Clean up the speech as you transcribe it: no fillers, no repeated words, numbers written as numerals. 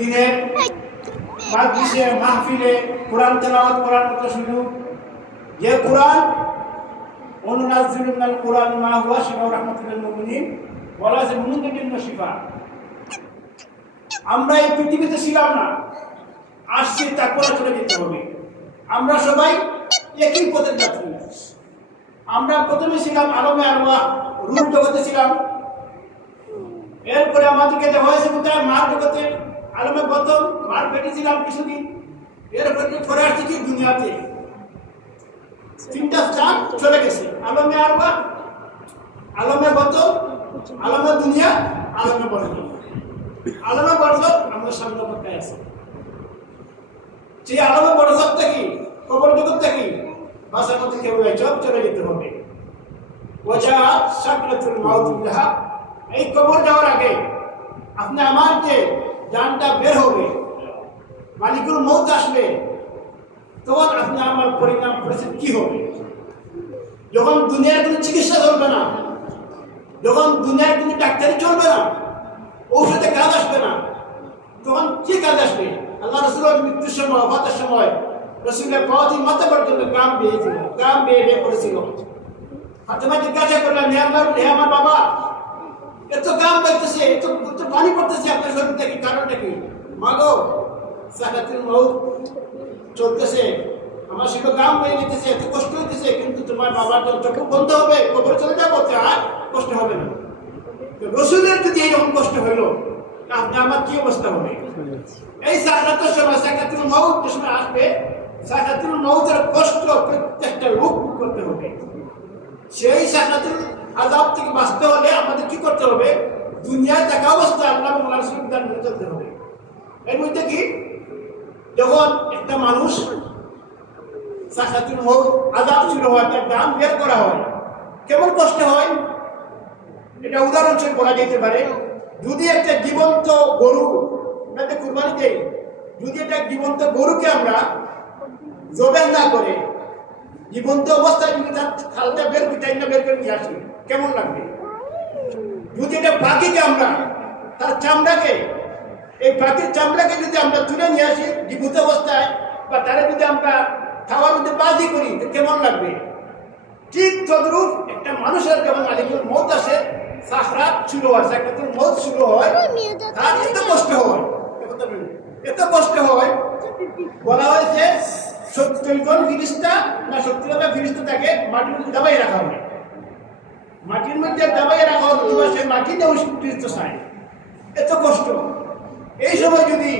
দিনের মাজলিসে মাহফিলে কোরআন তেলাওয়াত করার মতো সুযোগ, যে কোরআন অনুনাজ্জিলু মিনাল কোরআন মা হুয়া শিফাউর রাহমাতুল লিল মুমিনিন, বলা আছে মুমিনদের জন্য শিফা। আমরা এই পৃথিবীতে ছিলাম না, আসছি তারপরে চলে যেতে হবে। আমরা সবাই একই পথের যাত্রী। আমরা প্রথমে ছিলাম আলমে আরওয়াহ, রূহ জগতে ছিলাম। এরপরে আমাদেরকে দেওয়া হয়েছে কোথায়? মার জগতে, আলমে প্রথম মার পেটে ছিলাম কিছুদিন। এরপরে আসছি কি দুনিয়াতে। তিনটা স্থান চলে গেছে, আলমে আরওয়াহ, আলমে প্রথম, আলমে দুনিয়া, আলমে বরজখ। আলমে বরজখ আমরা সামনে অপেক্ষায় আছি। যে আলমে বরজখ থেকে, কবর জগৎ থেকে বাসার মধ্যে কেউ চলে যেতে হবে। ওয়াজা সাকরাতুল মাউত বিলহাক, এই কবর যাওয়ার আগে আপনি আমার যে জানটা বের হবে, মালিকুল মউত আসবে, তখন আপনি আমার পরিণাম পরিস্থিতি কি হবে? যখন দুনিয়ার কোনো চিকিৎসা চলবে না, যখন দুনিয়ার কোনো ডাক্তারি চলবে না, ঔষধে কাজ আসবে না, তখন কি কাজ আসবে? আল্লাহ রাসূলের মৃত্যুর সময়, ওফাতের সময় রাসূলের পাওয়াতি মাথা পর্যন্ত গ্রাম বেয়েছিল, গ্রাম বেয়ে পড়েছিল। ফাতেমা জিজ্ঞাসা করলেন, হে আমার বাবা, এত গাম পাইতেছে, এত পানি পড়তেছে আপনার শরীর থেকে, কারণটা কি? মা গো, সাকরাতুল মউত চলতেছে, আমার সেটা গাম পেয়ে যেতেছে, এত কষ্ট হইতেছে, কিন্তু তোমার বাবার চোখ বন্ধ হবে, কবরে চলে যাবো, আর কষ্ট হবে না। রাসূলের যদি এরকম কষ্ট হইলো, আপনি আমার কি অবস্থা হবে? এই সাকরাতের সময়, সাকরাতুল মউত যে সময় আসবে, সাকরাতুল মউতের কষ্ট প্রত্যেকটা লোক করতে হবে। সেই সাকরাতুল আযাব থেকে বাঁচতে হলে আমাদের কি করতে হবে? দুনিয়ায় থাকা অবস্থায় আল্লাহ এবং রাসূলের বিধান মেনে চলতে হবে। এর মধ্যে কি, যখন একটা মানুষ সাকরাতুল মউত আযাব শুরু হয়, তার জান বের করা হয়, কেমন কষ্ট হয়? এটা উদাহরণস্বরূপ বলা যেতে পারে, যদি একটা জীবন্ত গরু আমরা কুরবানি দেই, যদি একটা জীবন্ত গরুকে আমরা জবাই না করে জীবন্ত অবস্থায় যদি তার খালটা বের করে নিয়ে আসি, কেমন লাগবে? যদি এটা পাখিকে আমরা তার চামড়াকে, এই পাখির চামড়াকে যদি আমরা তুলে নিয়ে আসি জীবিত অবস্থায়, বা তারা যদি আমরা খাওয়ার মধ্যে বাজি করি, তো কেমন লাগবে? ঠিক তদ্রূপ একটা মানুষের যখন মালিকুল মউত আসে, সাকরাত শুরু হয়, সাকরাতুল মউত শুরু হয়, তার এত কষ্ট হয়, এত কষ্ট হয়, বলা হয়েছে 70 জন ফিরিস্তা না 70টা ফিরিস্তা তাকে মাটির মধ্যে দাবাই রাখা হবে। মাটির মধ্যে দাবাই রাখা হবে, সে মাটিতে ফিরিস্তা চায়, এত কষ্ট। এই সময় যদি